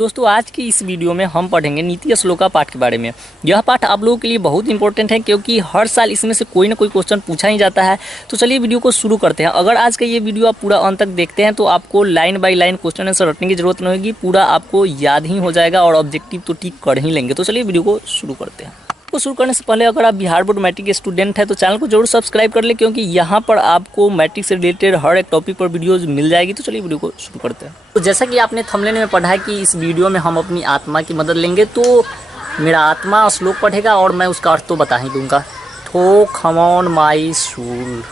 दोस्तों आज की इस वीडियो में हम पढ़ेंगे नीति श्लोका पाठ के बारे में। यह पाठ आप लोगों के लिए बहुत इंपॉर्टेंट है क्योंकि हर साल इसमें से कोई ना कोई क्वेश्चन पूछा ही जाता है। तो चलिए वीडियो को शुरू करते हैं। अगर आज का ये वीडियो आप पूरा अंत तक देखते हैं तो आपको line by line question answer रटने की जरूरत नहीं होगी, पूरा आपको याद ही हो जाएगा और ऑब्जेक्टिव तो ठीक कर ही लेंगे। तो चलिए वीडियो को शुरू करते हैं। को शुरू करने से पहले अगर आप बिहार बोर्ड मैट्रिक के स्टूडेंट हैं तो चैनल को जरूर सब्सक्राइब कर ले क्योंकि यहाँ पर आपको मैट्रिक से रिलेटेड हर एक टॉपिक पर वीडियोज मिल जाएगी। तो चलिए वीडियो को शुरू करते हैं। तो जैसा कि आपने थंबनेल में पढ़ा है कि इस वीडियो में हम अपनी आत्मा की मदद लेंगे, तो मेरा आत्मा श्लोक पढ़ेगा और मैं उसका अर्थ तो बता ही दूंगा। थो कम ऑन माई सोल,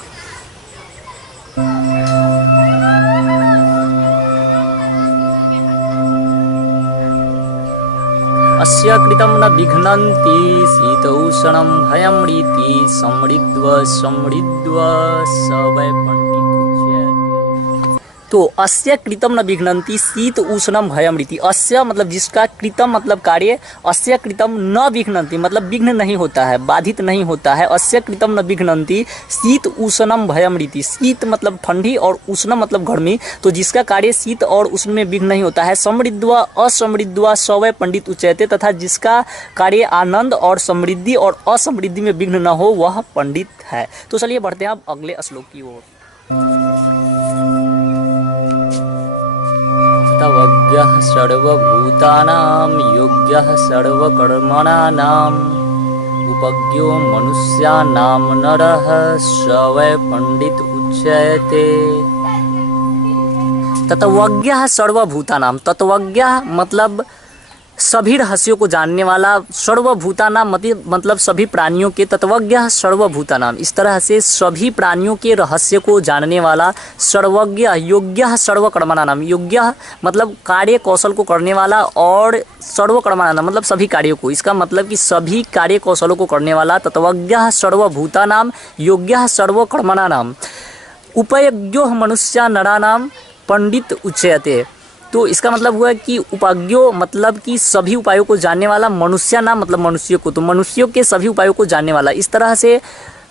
अस्य कृतं न विघ्नन्ति शीतौष्णं भयमृति समृद्ध्वा स वै पंडित। तो अस्य कृतं न विघ्नन्ति शीत उष्णम भयमृति। अस्य मतलब जिसका, कृतम मतलब कार्य, अस्य कृतम न विघ्नन्ति मतलब विघ्न नहीं होता है, बाधित नहीं होता है। अस्य कृतम न विघ्नन्ति शीत उष्णम भयमृति। शीत मतलब ठंडी और उष्णम मतलब गर्मी, तो जिसका कार्य शीत और उष्ण में विघ्न नहीं होता है। समृद्ध्वा असमृद्ध्वा स वै पंडित उच्यते, तथा जिसका कार्य आनंद और समृद्धि और असमृद्धि में विघ्न न हो वह पंडित है। तो चलिए बढ़ते हैं अब अगले श्लोक की ओर। तवज्ञः सर्वभूतानां योग्यः सर्वकर्मणानां उपज्ञो मनुष्याणां नरः स वै पंडित उच्यते। तत्वज्ञः सर्वभूतानां, तत्वज्ञः मतलब सभी रहस्यों को जानने वाला, सर्वभूतानाम मतलब सभी प्राणियों के, तत्वज्ञः सर्वभूतानाम इस तरह से सभी प्राणियों के रहस्य को जानने वाला, सर्वज्ञ योग्यः सर्वकर्मणानाम, योग्य मतलब कार्य कौशल को करने वाला और सर्वकर्मणानाम मतलब सभी कार्यों को, इसका मतलब कि सभी कार्य कौशलों को करने वाला। तत्वज्ञः सर्वभूतानाम योग्यः सर्वकर्मणानाम उपयज्ञो मनुष्या नरानाम पंडित उच्यते। तो इसका मतलब हुआ कि उपज्ञो मतलब कि सभी उपायों को जानने वाला, मनुष्य नाम मतलब मनुष्यों को, तो मनुष्यों के सभी उपायों को जानने वाला। इस तरह से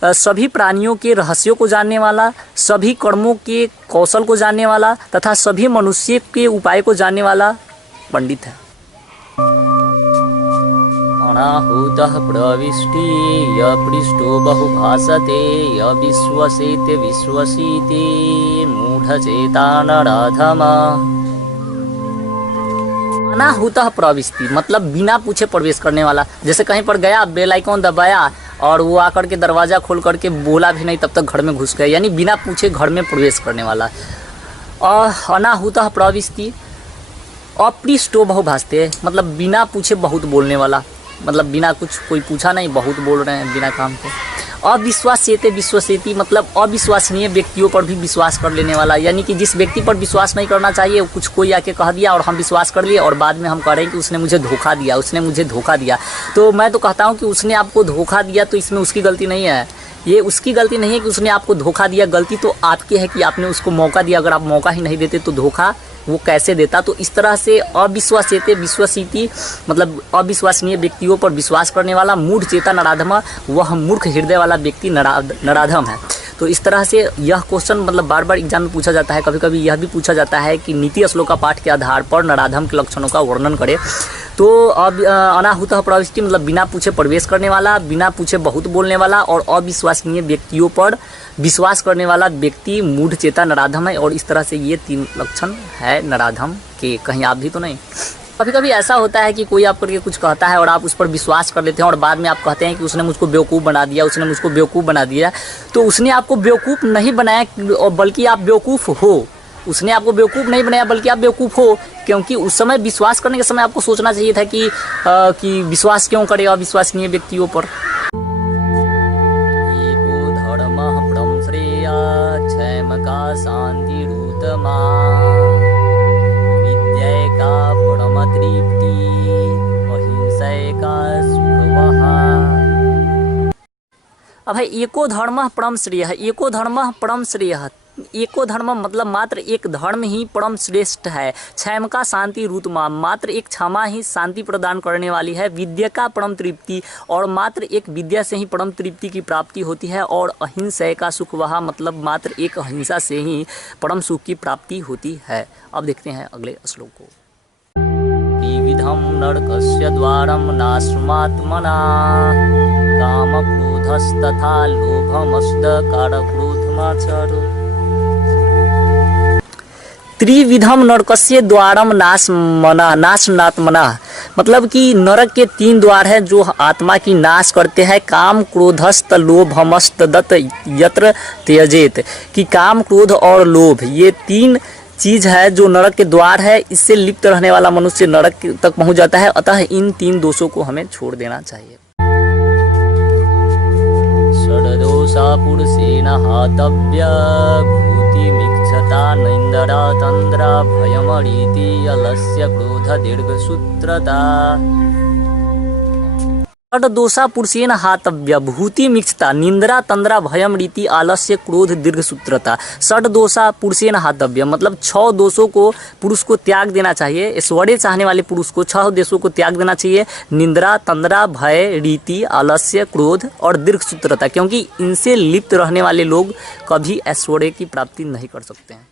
सभी प्राणियों के रहस्यों को जानने वाला, सभी कर्मों के कौशल को जानने वाला तथा सभी मनुष्य के उपाय को जानने वाला पंडित है। अनाहुतः प्रविष्टि य पृष्ठो बहुभासते य विश्वसेते विश्वसीति मूढ़चेता नराधमा। अनाहुतः प्रविष्टि मतलब बिना पूछे प्रवेश करने वाला। जैसे कहीं पर गया, बेल आइकॉन दबाया और वो आकर के दरवाज़ा खोल करके बोला भी नहीं, तब तक घर में घुस गए, यानी बिना पूछे घर में प्रवेश करने वाला। और अनाहुतः प्रविष्टि अपृष्टो बहुभाषते मतलब बिना पूछे बहुत बोलने वाला, मतलब बिना कुछ कोई पूछा नहीं बहुत बोल रहे हैं बिना काम के। अविश्वास्यते विश्वसेति मतलब अविश्वसनीय व्यक्तियों पर भी विश्वास कर लेने वाला, यानी कि जिस व्यक्ति पर विश्वास नहीं करना चाहिए कुछ कोई आके कह दिया और हम विश्वास कर लिए और बाद में हम कह रहे हैं कि उसने मुझे धोखा दिया, उसने मुझे धोखा दिया। तो मैं तो कहता हूँ कि उसने आपको धोखा दिया तो इसमें उसकी गलती नहीं है, ये उसकी गलती नहीं है कि उसने आपको धोखा दिया, गलती तो आपकी है कि आपने उसको मौका दिया। अगर आप मौका ही नहीं देते तो धोखा वो कैसे देता। तो इस तरह से अविश्वास्यते विश्वसीति मतलब अविश्वसनीय व्यक्तियों पर विश्वास करने वाला, मूढ़ चेता नराधम वह मूर्ख हृदय वाला व्यक्ति नराधम है। तो इस तरह से यह क्वेश्चन मतलब बार बार एग्जाम में पूछा जाता है। कभी कभी यह भी पूछा जाता है कि नीति श्लोका पाठ के आधार पर नराधम के लक्षणों का वर्णन करें। तो अब अनाहुतः प्रविष्टि मतलब बिना पूछे प्रवेश करने वाला, बिना पूछे बहुत बोलने वाला और अविश्वसनीय व्यक्तियों पर विश्वास करने वाला व्यक्ति मूढ़ चेता नराधम है। और इस तरह से ये 3 लक्षण है नराधम के, कहीं आप भी तो नहीं। कभी कभी ऐसा होता है कि कोई आप करके कुछ कहता है और आप उस पर विश्वास कर लेते हैं और बाद में आप कहते हैं कि उसने मुझको बेवकूफ़ बना दिया, उसने मुझको बेवकूफ़ बना दिया। तो उसने आपको बेवकूफ़ नहीं बनाया बल्कि आप बेवकूफ़ हो, उसने आपको बेवकूफ़ नहीं बनाया बल्कि आप बेवकूफ़ हो, क्योंकि उस समय विश्वास करने के समय आपको सोचना चाहिए था कि विश्वास क्यों करे अविश्वसनीय व्यक्तियों पर। एको धर्मः परम श्रेयः क्षैमका शान्तिरुत्तमा विद्यैका परम तृप्ति अहिंसैका सुखवहा। अब है एको धर्मः परम श्रेयः, एको धर्मः परम श्रेयः, एको धर्म मतलब मात्र एक धर्म ही परम श्रेष्ठ है। क्षमा का शांति रुतमा मात्र एक क्षमा ही शांति प्रदान करने वाली है। विद्या का परम तृप्ति और मात्र एक विद्या से ही परम तृप्ति की प्राप्ति होती है। और अहिंसा का सुख वहा मतलब मात्र एक अहिंसा से ही परम सुख की प्राप्ति होती है। अब देखते हैं अगले श्लोक को। त्रिविधं नरकस्य द्वारं नाशमात्मना कामक्रोधस्तथा लोभमस्दकारक्रोधमाचरो। त्रिविधम नरकस्य द्वारम नाशनात्मना, मतलब कि नरक के 3 द्वार हैं जो आत्मा की नाश करते हैं। काम क्रोधस्त लोभमस्त दत्त यत्र त्यजेत, कि काम क्रोध और लोभ ये 3 चीज है जो नरक के द्वार है। इससे लिप्त रहने वाला मनुष्य नरक तक पहुंच जाता है। अतः इन 3 दोषों को हमें छोड़ देना चाहिए। षड्दोषा पुरुषेण हातव्या भूतिमिच्छता नैन्दरा तन्द्रा भयमरीति अलस्य क्रोध दीर्घसूत्रता। षड्दोषा पुरुषेण हातव्या भूतिमिच्छता निंद्रा तंद्रा भयम रीति आलस्य क्रोध दीर्घसूत्रता। षड्दोषा पुरुषेण हातव्या मतलब 6 दोषों को पुरुष को त्याग देना चाहिए। ऐश्वर्य चाहने वाले पुरुष को 6 दोषों को त्याग देना चाहिए। निंद्रा तंद्रा भय रीति आलस्य क्रोध और दीर्घसूत्रता, क्योंकि इनसे लिप्त रहने वाले लोग कभी ऐश्वर्य की प्राप्ति नहीं कर सकते हैं।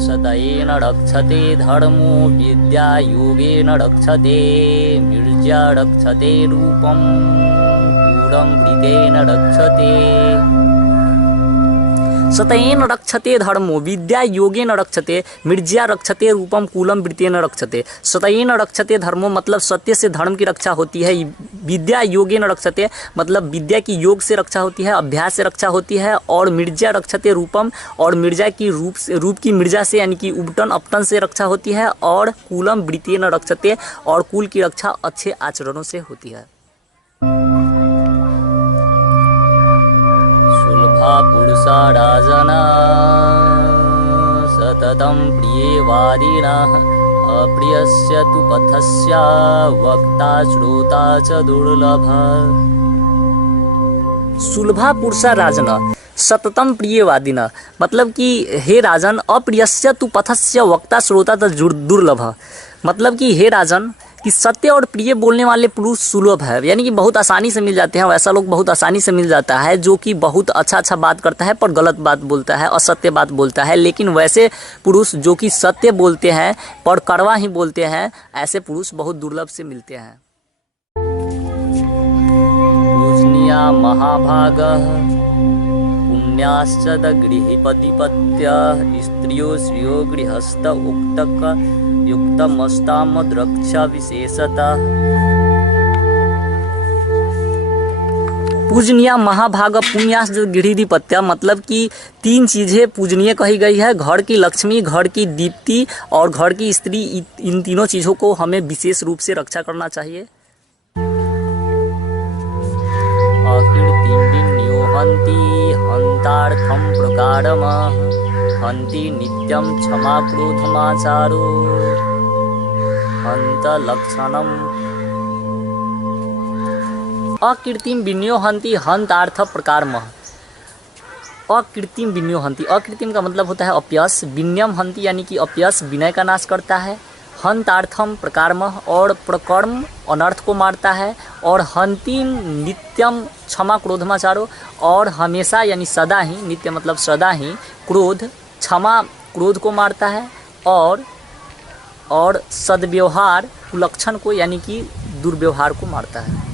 सतयेन रक्षते धर्मो विद्या योगेन रक्षते मिर्जा रक्षते रूपम कूलं वृतेन रक्षते। सतयेन रक्षते धर्मो विद्या योगेन रक्षते मिर्जा रक्षते रूपम कूलम वृतेन रक्षते। सतयेन रक्षते धर्मो मतलब सत्य से धर्म की रक्षा होती है। विद्या योगेन रक्षते मतलब विद्या की योग से रक्षा होती है, अभ्यास से रक्षा होती है। और मिर्जा रक्षते रूपम और मिर्जा की रूप की मिर्जा से यानी कि उबटन अपटन से रक्षा होती है। और कूलम वृतेन रक्षते और कुल की रक्षा अच्छे आचरणों से होती है। पुरुषा राजना सततं प्रियवादिनः अप्रियस्य तु पथस्य वक्ता श्रोता च दुर्लभः। सुलभा पुरुषा राजन सततम प्रियवादिनः मतलब कि हे राजन अप्रियस्य तु पथस्य वक्ता श्रोता च दुर्लभः, मतलब कि हे राजन कि सत्य और प्रिय बोलने वाले पुरुष सुलभ है, यानी कि बहुत आसानी से मिल जाते हैं। वैसा लोग बहुत आसानी से मिल जाता है जो कि बहुत अच्छा बात करता है पर गलत बात बोलता है, असत्य बात बोलता है। लेकिन वैसे पुरुष जो कि सत्य बोलते हैं पर कड़वा ही बोलते हैं, ऐसे पुरुष बहुत दुर्लभ से मिलते हैं। पूजनीया महाभागः पुण्याश्च गृहपतिपत्य स्त्रियो श्रियो गृहस्थ उक्तक युक्तमस्तामद्रक्षा विशेषता। पूजनीय महाभाग पुण्यास गृहपत्य मतलब कि 3 चीज़ें पूजनीय कही गई है। घर की लक्ष्मी, घर की दीप्ति और घर की स्त्री। इन तीनों चीज़ों को हमें विशेष रूप से रक्षा करना चाहिए। हन्ति हन्तार्थं प्रकारमः हन्ति नित्यं क्षमा क्रोधमाचारो हन्त लक्षणम्। अकीर्तिम विन्यो हन्ति हन्तार्थ प्रकारमः। अकृत्रिम विनयो हंति, अकृत्रिम का मतलब होता है अपयश। विनयम हंति यानी कि अपयश विनय का नाश करता है। हंतार्थम प्रकारमः और प्रकर्म अनर्थ को मारता है। और हंति नित्यम क्षमा क्रोधमाचारो और हमेशा यानी सदा ही, नित्य मतलब सदा ही, क्रोध क्षमा क्रोध को मारता है। और सद्व्यवहार कुलक्षण को यानी कि दुर्व्यवहार को मारता है।